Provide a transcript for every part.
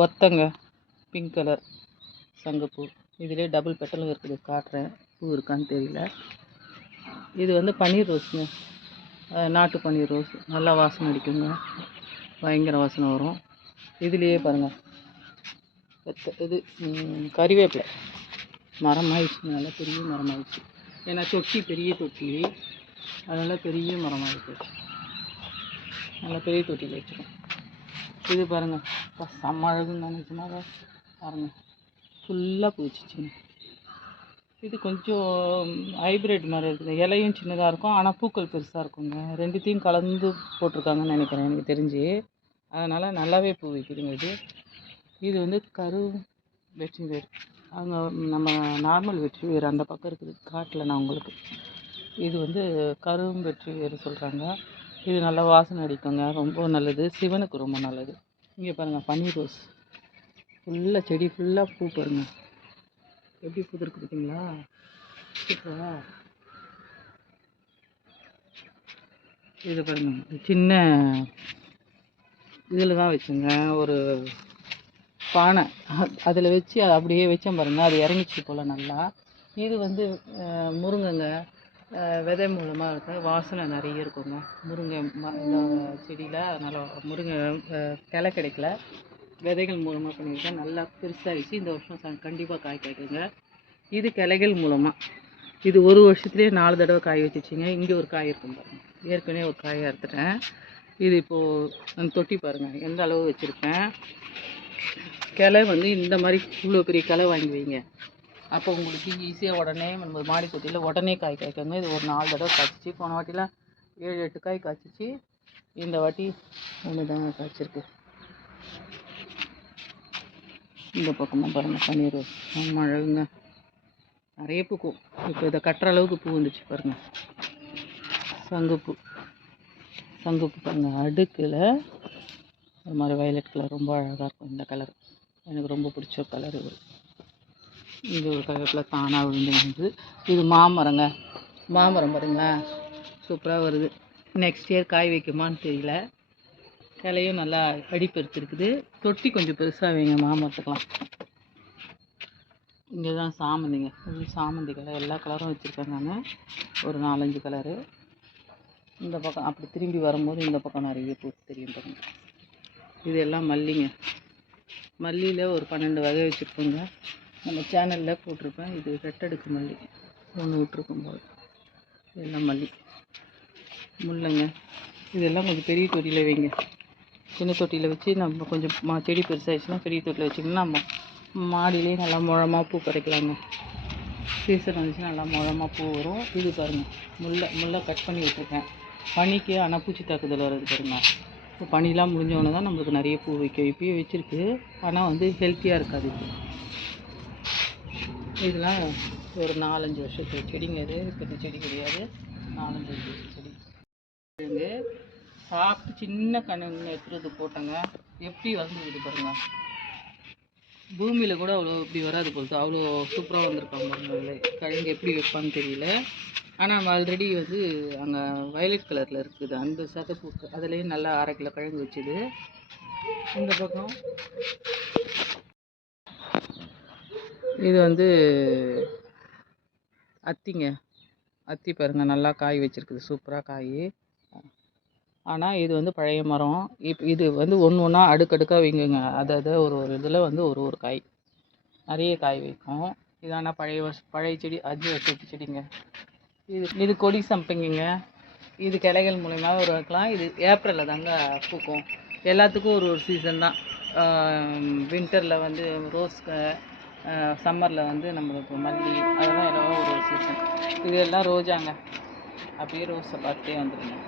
ஒத்தங்க pink colour சங்கப்பூ. இதிலே double பெட்டலும் இருக்குது காட்டுறேன். பூ இருக்கான்னு தெரியல. இது வந்து பன்னீர் ரோஸுங்க. நாட்டு பன்னீர் ரோஸ். நல்லா வாசனை அடிக்குங்க. பயங்கர வாசனை வரும். இதுலேயே பாருங்கள் இது கறிவேப்பிலை. மரமாயிடுச்சு. நல்லா பெரிய மரமாயிடுச்சு. ஏன்னா தொட்டி பெரிய தொட்டி. அதனால் பெரிய மரம் நல்லா பெரிய தொட்டியில் வச்சுருக்கோம். இது பாருங்கள் அப்பா, செம்ம அழகுங்க நிஜமாக பாருங்கள் ஃபுல்லாக பூச்சிச்சுங்க இது கொஞ்சம் ஹைப்ரிட் மாதிரி இருக்குது. இலையும் சின்னதாக இருக்கும். ஆனால் பூக்கள் பெருசாக இருக்குங்க. ரெண்டுத்தையும் கலந்து போட்டிருக்காங்கன்னு நினைக்கிறேன். எனக்கு தெரிஞ்சு. அதனால் நல்லாவே பூ வைக்குதுங்க இது. இது வந்து கரு வெற்றி வேர். அங்கே நம்ம நார்மல் வெற்றி வேர் அந்த பக்கம் இருக்குது. காட்டில் நான் உங்களுக்கு. இது வந்து கரும் வெற்றி வேர் சொல்கிறாங்க இது நல்லா வாசனை அடிக்குங்க. ரொம்ப நல்லது. சிவனுக்கு ரொம்ப நல்லது. இங்கே பாருங்கள் பன்னீர் ரோஸ். ஃபுல்லாக செடி ஃபுல்லாக பூ பாருங்க. எப்படி பூத்துருக்கு பார்த்தீங்களா சூப்பரா? இது பாருங்க சின்ன இதில் தான் வச்சுங்க. ஒரு பானை. அதில் வச்சு அதை அப்படியே வச்சேன் பாருங்கள் அது இறங்கிச்சு போல் நல்லா. இது வந்து முருங்கைங்க. விதை மூலமாக இருக்கிற வாசனை நிறைய இருக்குங்க. முருங்கை ம இந்த செடியில் அதனால் முருங்கை கிளை கிடைக்கல. விதைகள் மூலமாக பண்ணியிருக்கேன். நல்லா பெருசாகிடுச்சு இந்த வருஷம் கண்டிப்பாக காய் காய்க்குங்க. இது கிளைகள் மூலமாக இது ஒரு வருஷத்துலேயே நாலு தடவை காய் வச்சுச்சிங்க. இங்கே ஒரு காய் இருக்கும் பாருங்கள் ஏற்கனவே ஒரு காயை அறுத்துட்டேன். இது இப்போது அந்த தொட்டி பாருங்கள் எந்த அளவு வச்சுருக்கேன்? கிளை வந்து இந்த மாதிரி இவ்வளோ பெரிய கிளை வாங்கி வைங்க. அப்போ உங்களுக்கு ஈஸியாக உடனே நம்ம மாடி தொட்டியில் உடனே காய் காய்க்குங்க இது ஒரு நாலு தடவை காய்ச்சிச்சு. போன வாட்டிலாம் ஏழு எட்டு காய் காய்ச்சிச்சு. இந்த வாட்டி ஒன்று தான் காய்ச்சிருக்கு. இந்த பக்கமாக பாருங்கள் பன்னீர் ரோஸ். ரொம்ப அழகுங்க. நிறைய பூக்கும் இப்போ இதை கட்டுற அளவுக்கு பூ வந்துச்சு பாருங்கள் சங்குப்பூ. சங்குப்பூ பாருங்கள் அடுக்கில் ஒரு மாதிரி வயலட் கலர் ரொம்ப அழகாக இருக்கும் இந்த கலர் எனக்கு ரொம்ப பிடிச்ச கலர் இது. இது ஒரு கருவேப்பிலை தானாக விழுந்து வந்து இது மாமரங்க. மாமரம் பாருங்களா? சூப்பராக வருது. நெக்ஸ்ட் இயர் காய் வைக்குமான்னு தெரியல. கிளையும் நல்லா அடிப்பெருத்துருக்குது தொட்டி கொஞ்சம் பெருசாக வைங்க மாமரத்துக்கெலாம் இங்கே தான் சாமந்திங்க. இது சாமந்தி கலர். எல்லா கலரும் வச்சுருக்கேன் நான். ஒரு நாலஞ்சு கலரு. இந்த பக்கம் அப்படி திரும்பி வரும்போது இந்த பக்கம் நிறைய பூ தெரியும் பாருங்க. இது எல்லாம் மல்லிங்க. மல்லியில் ஒரு பன்னெண்டு வகை வச்சுருக்கோங்க. நம்ம சேனலில் போட்டிருப்பேன். இது ரெட்டடுக்கு மல்லி. ஒன்று விட்டுருக்கும் போது இதெல்லாம் மல்லி. முல்லைங்க இதெல்லாம் கொஞ்சம் பெரிய தொட்டியில் வைங்க. சின்ன தொட்டியில் வச்சு நம்ம கொஞ்சம் மா செடி பெருசாகிடுச்சுன்னா பெரிய தொட்டியில் வச்சிங்கன்னா நம்ம மாடியிலே நல்லா முழமாக பூ பறிக்கலாங்க. சீசன் வந்துச்சுன்னா நல்லா முழமாக பூ வரும். இது பாருங்கள் முல்லை முல்லை கட் பண்ணி விட்டுருக்கேன். பனிக்கு ஆனால் பூச்சி தாக்குதல் வருது பாருங்க. இப்போ பனிலாம் முடிஞ்சோடனே தான் நம்மளுக்கு நிறைய பூ வைக்கும் இப்போயே வச்சுருக்கு. ஆனால் வந்து ஹெல்த்தியாக இருக்காது. இப்போ இதெல்லாம் ஒரு நாலஞ்சு வருஷத்து செடிங்க இது. பெரிய செடி கிடையாது. நாலஞ்சு வருஷத்து செடி. கிழங்கு சாப்பிட்டு சின்ன கண்ணு எடுத்துகிட்டு வந்து போட்டேங்க. எப்படி வளர்ந்துருக்குது பாருங்க. பூமியில் கூட அவ்வளோ இப்படி வராது போகுது அவ்வளோ சூப்பராக வந்திருக்காங்க பாருங்களே கிழங்கு எப்படி வைப்பான்னு தெரியல. ஆனால் ஆல்ரெடி வந்து அங்கே வயலட் கலரில் இருக்குது. அந்த சதப்பூக்கு அதுலேயும் நல்லா அரை கிலோ கிழங்கு வச்சுது. இந்த பக்கம் இது வந்து அத்திங்க. அத்தி பாருங்கள் நல்லா காய் வச்சிருக்குது. சூப்பராக காய். ஆனால் இது வந்து பழைய மரம். இப் இது வந்து ஒன்று ஒன்றா அடுக்கடுக்காக வைங்குங்க. அதை ஒரு ஒரு இதில் வந்து ஒரு ஒரு காய். நிறைய காய் வைக்கும் இது ஆனால் பழைய வருஷ பழைய செடி அஞ்சு வருஷத்து செடிங்க. இது இது கொடி சம்பங்கிங்க. இது கிளைகள் மூலயமா ஒரு வைக்கலாம். இது ஏப்ரலில் தாங்க பூக்கும். எல்லாத்துக்கும் ஒரு ஒரு சீசன் தான். வின்டரில் வந்து ரோஸ்க்கு சம்மரில் வந்து நம்மளுக்கு மல்லி அதெல்லாம் எல்லாம் ஒரு சீசன் இது எல்லாம் ரோஜாங்க. அப்படியே ரோஸை பார்த்துட்டே வந்துடுங்க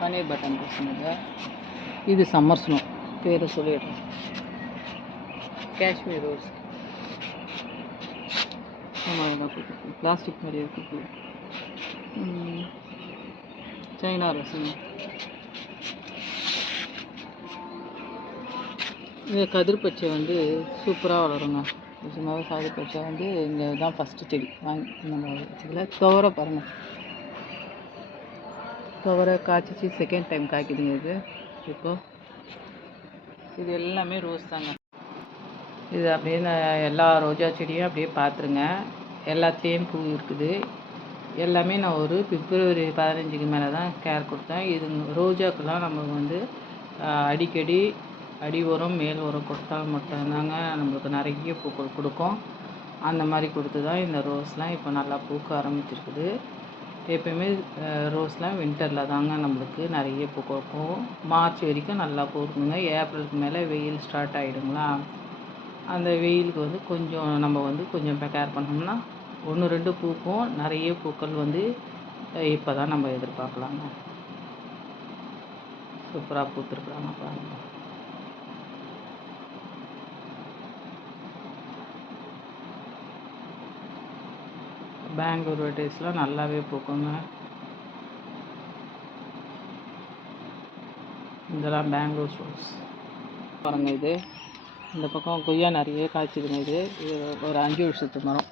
பன்னீர் பட்டன் ரோஸுங்க இது சம்மர் ஸ்னோ பேர் சொல்லிடுறேன். காஷ்மீர் ரோஸ் பிளாஸ்டிக் மாதிரி இருக்குது சைனா ரோஸுங்க இந்த கதிர் பச்சை வந்து சூப்பராக வளருங்க. நிஜமாவே கதிர்பச்சை வந்து இங்கே தான் ஃபஸ்ட்டு செடி. வாங்கி நம்ம வச்சுக்கல துவரை பாருங்கள் துவரை காய்ச்சிச்சு செகண்ட் டைம் காய்க்குதுங்க இது. இப்போ இது எல்லாமே ரோஸ் தாங்க. இது அப்படியே நான் எல்லா ரோஜா செடியும் அப்படியே பார்த்துருங்க. எல்லாத்துலேயும் பூ இருக்குது. எல்லாமே நான் ஒரு பிப்ரவரி பதினஞ்சுக்கு மேலே தான் கேர் கொடுத்தேன். இது ரோஜாக்கெலாம் நம்ம வந்து அடிக்கடி அடி உரம் மேல் உரம் கொடுத்தா மட்டும்தாங்க நம்மளுக்கு நிறைய பூக்கள் கொடுக்கும். அந்த மாதிரி கொடுத்து தான் இந்த ரோஸ்லாம் இப்போ நல்லா பூக்க ஆரம்பிச்சிருக்குது. எப்பயுமே ரோஸ்லாம் வின்டரில் தாங்க நம்மளுக்கு நிறைய பூ கொடுக்கும் மார்ச் வரைக்கும் நல்லா பூக்குங்க. ஏப்ரலுக்கு மேலே வெயில் ஸ்டார்ட் ஆகிடுங்களா அந்த வெயிலுக்கு வந்து கொஞ்சம் நம்ம வந்து கொஞ்சம் கேர் பண்ணோம்னா ஒன்று ரெண்டு பூக்கும். நிறைய பூக்கள் வந்து இப்போ தான் நம்ம எதிர்பார்க்கலாங்க. சூப்பராக பூத்துருக்குறாங்க பாருங்கள் பெங்களூர் வெரைட்டிஸ்லாம் நல்லாவே பூக்குங்க. இதெல்லாம் பெங்களூர் ரோஸ் பாருங்கள் இது. இந்த பக்கம் கொய்யா நிறைய காய்ச்சிதுங்க இது. இது ஒரு அஞ்சு வருஷத்து மரம்.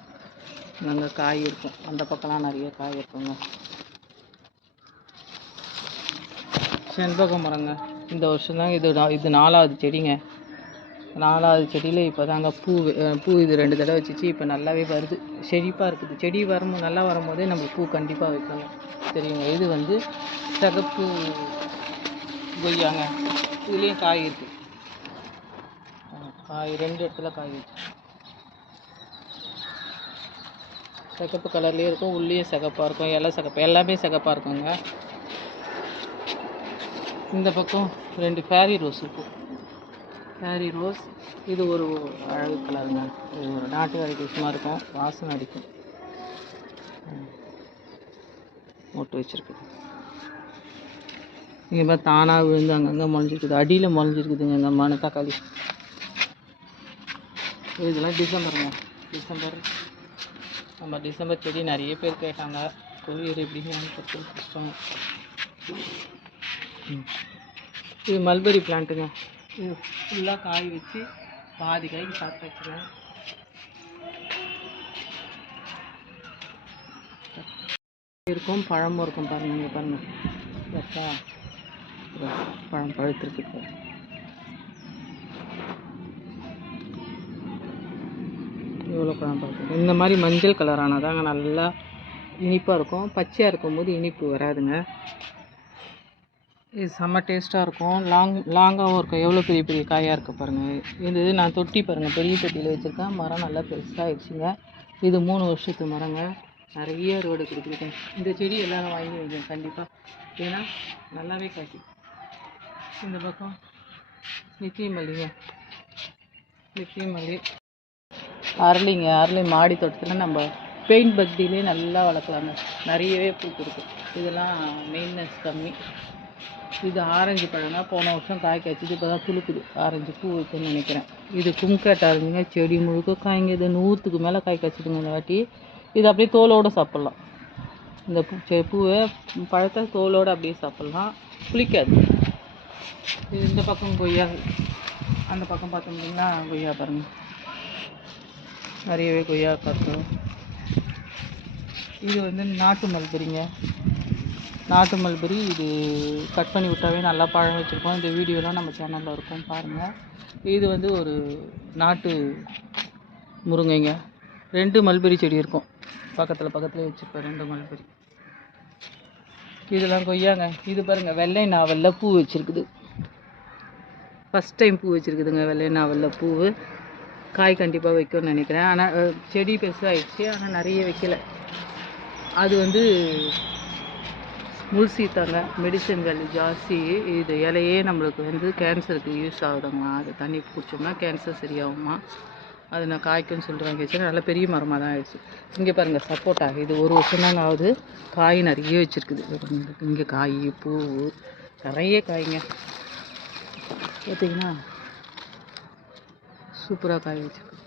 அங்கே காய் இருக்கும். அந்த பக்கம்லாம் நிறைய காய் இருக்குங்க. செண்பக மரங்க. இந்த வருஷம்தாங்க இது இது நாலாவது செடிங்க. நாலாவது செடியில் இப்போ தாங்க பூ பூ இது ரெண்டு தடவை வச்சிச்சு. இப்போ நல்லாவே வருது. செழிப்பாக இருக்குது. செடி வரும்போது நல்லா வரும்போதே நம்ம பூ கண்டிப்பாக வைக்கணும். சரிங்க. இது வந்து சகப்பு கொய்யாங்க. இதுலேயும் காய் இருக்குது காய் ரெண்டு இடத்துல காய் வச்சு. சிகப்பு கலர்லேயும் இருக்கும் உள்ளேயும் சிகப்பாக இருக்கும் இலை சிகப்பு எல்லாமே சிகப்பாக இருக்குங்க. இந்த பக்கம் ரெண்டு ஃபேரி ரோஸ் இருக்கும் ஃபேரி ரோஸ் இது ஒரு அழகு கலருங்க. இது ஒரு நாட்டு வெரைட்டிஸ்மாக இருக்கும் வாசனை அடிக்கும். மூட்டு மொட்டு வச்சுருக்குது. இங்கே மாதிரி தானாக விழுந்து அங்கங்கே முளைஞ்சிருக்குது. அடியில் முளைஞ்சிருக்குதுங்க இந்த மன தக்காளி இதெல்லாம் டிசம்பருங்க. டிசம்பர். நம்ம டிசம்பர் செடி நிறைய பேர் கேட்டாங்க. கொரியர் எப்படின்னு கஷ்டம். இது மல்பெரி பிளான்ட்டுங்க இது ஃபுல்லாக காய் வச்சு பாதி காய்க்கு சாப்பிட்டு வச்சுருவேன். இருக்கும் பழமும் இருக்கும் பாருங்க இங்கே பாருங்க. பார்த்தா? இதோ பழம் பழுத்திருக்கு. இப்போ எவ்வளோ பழம் இந்த மாதிரி மஞ்சள் கலர் தாங்க நல்லா இனிப்பாக இருக்கும். பச்சையாக இருக்கும்போது இனிப்பு வராதுங்க. இது செம்ம டேஸ்ட்டாக இருக்கும். லாங் லாங்காகவும் இருக்கும். எவ்வளோ பெரிய பெரிய காயாக இருக்குது பாருங்கள் இது நான் தொட்டி பாருங்கள் பெரிய தொட்டியில் வச்சுருக்கேன். மரம் நல்லா பெருசாகிடுச்சுங்க இது மூணு வருஷத்து மரங்க. நிறைய ரோடு கொடுத்துருக்கேன். இந்த செடி எல்லோரும் வாங்கி வைங்க கண்டிப்பாக ஏன்னா நல்லாவே காய்க்கும். இந்த பக்கம் நித்திய மல்லிங்க. நித்திய மல்லி. அரளிங்க அரளி மாடி தோட்டத்தில் நம்ம பெயிண்ட் பக்தியிலே நல்லா வளர்க்கலாங்க. நிறையவே பூ கொடுக்கும். இதெல்லாம் மெயின்டெனன்ஸ் கம்மி. இது ஆரஞ்சு பழங்க போன வருஷம் காய் காய்ச்சிது இப்போ தான் துளுக்குது ஆரஞ்சு பூ வைக்கணும்னு நினைக்கிறேன். இது கும்கட் ஆரஞ்சுங்க செடி முழுக்க காய்ங்க. இது நூற்றுக்கு மேலே காய் காய்ச்சிதுங்க இந்த வாட்டி. இது அப்படியே தோலோடு சாப்பிட்லாம். இந்த பூ செ பூவை பழத்தை தோலோடு அப்படியே சாப்பிட்லாம். புளிக்காது. இது இந்த பக்கம் கொய்யா. அந்த பக்கம் பார்த்தோம்னா கொய்யா பாருங்கள் நிறையவே கொய்யா காய்க்கும். இது வந்து நாட்டு மல்பெரிங்க. நாட்டு மல்பெரி இது கட் பண்ணி விட்டாவே நல்லா பழம் வச்சுருக்கோம். இந்த வீடியோலாம் நம்ம சேனலில் இருக்கும் பாருங்கள் இது வந்து ஒரு நாட்டு முருங்கைங்க. ரெண்டு மல்பெரி செடி இருக்கும். பக்கத்தில் பக்கத்தில் வச்சுருப்பேன் ரெண்டு மல்பெரி. இதெல்லாம் கொய்யாங்க. இது பாருங்கள் வெள்ளை நாவலில் பூ வச்சுருக்குது. ஃபஸ்ட் டைம் பூ வச்சுருக்குதுங்க வெள்ளை நாவலில் பூ காய் கண்டிப்பாக வைக்கும்னு நினைக்கிறேன். ஆனால் செடி பெருசாகிடுச்சு ஆனால் நிறைய வைக்கல. அது வந்து முள் தாங்க மெடிசன் வேல்யூ ஜாஸ்தி. இது இலையே நம்மளுக்கு வந்து கேன்சருக்கு யூஸ் ஆகுதுங்கம்மா அது தண்ணி குடிச்சோம்னா கேன்சர் சரியாகுமா? அது நான் காய்க்குன்னு சொல்கிறாங்க சரி நல்ல பெரிய மரமாக தான் ஆயிடுச்சு. இங்கே பாருங்கள் சப்போட்டா. இது ஒரு வருஷம் தான் ஆகுது காய் நிறைய வச்சுருக்குது. இங்கே காய் பூ நிறைய காய்ங்க. பார்த்தீங்கன்னா சூப்பராக காய் வச்சிருக்கு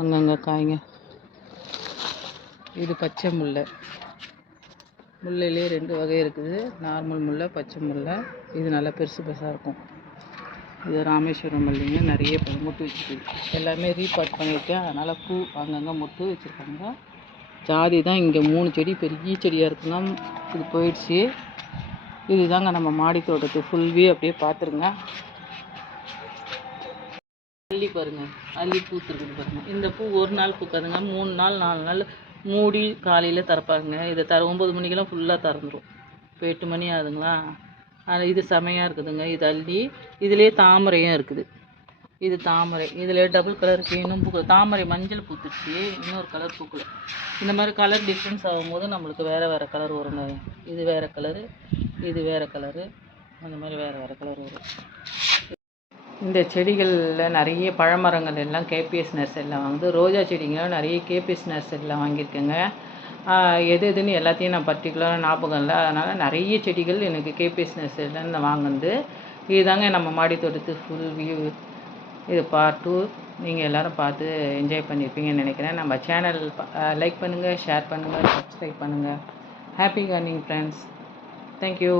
அங்கங்கே காய்ங்க. இது பச்சை முல்லை. முல்லையிலே ரெண்டு வகை இருக்குது. நார்மல் முல்லை பச்சை முல்லை. இது நல்லா பெருசு பெருசாக இருக்கும். இது ராமேஸ்வரம் மல்லிங்க நிறைய மொட்டு வச்சுருக்கு. எல்லாமே ரீபாட் பண்ணியிருக்கேன். அதனால் பூ அங்கங்கே மொட்டு வச்சுருக்காங்க. ஜாதி தான் இங்கே மூணு செடி பெரிய செடியாக இருக்குங்க இது போயிடுச்சு. இதுதாங்க நம்ம மாடி தோட்டத்து ஃபுல் வியூ அப்படியே பார்த்துருங்க. அல்லி பாருங்கள் அள்ளி பூத்துருக்குது பாருங்கள் இந்த பூ ஒரு நாள் பூக்காதுங்க மூணு நாள் நாலு நாள் மூடி காலையில் திறப்பாங்க. இதை தர ஒம்பது மணிக்கெல்லாம் ஃபுல்லாக திறந்துரும். இப்போ எட்டு மணி ஆகுதுங்களா? ஆனால் இது செமையாக இருக்குதுங்க. இது அள்ளி இதுலேயே தாமரையும் இருக்குது. இது தாமரை இதில் டபுள் கலருக்கு இன்னும் பூக்கல. தாமரை மஞ்சள் பூத்துச்சு இன்னொரு கலர் பூக்கல. இந்த மாதிரி கலர் டிஃப்ரென்ஸ் ஆகும்போது நம்மளுக்கு வேறு வேறு கலர் வருங்க. இது வேறு கலரு இது வேறு கலரு அந்த மாதிரி வேறு வேறு கலர் வரும். இந்த செடிகளில் நிறைய பழமரங்கள் எல்லாம் கேபிஎஸ் நர்சரியில் வந்து ரோஜா செடிங்களும் நிறைய கேபிஎஸ் நர்சரியில் வாங்கியிருக்கேங்க. எது எதுன்னு எல்லாத்தையும் நான் பர்டிகுலராக ஞாபகம் இல்லை. அதனால் நிறைய செடிகள் எனக்கு கேபிஎஸ் நர்சரியில் நான் வாங்குனது. இதுதாங்க நம்ம மாடி தோட்டத்து ஃபுல் வியூ இது பார்ட் டூ நீங்கள் எல்லோரும் பார்த்து என்ஜாய் பண்ணியிருப்பீங்கன்னு நினைக்கிறேன். நம்ம சேனல் லைக் பண்ணுங்கள் ஷேர் பண்ணுங்கள் சப்ஸ்கிரைப் பண்ணுங்கள் happy gardening friends thank you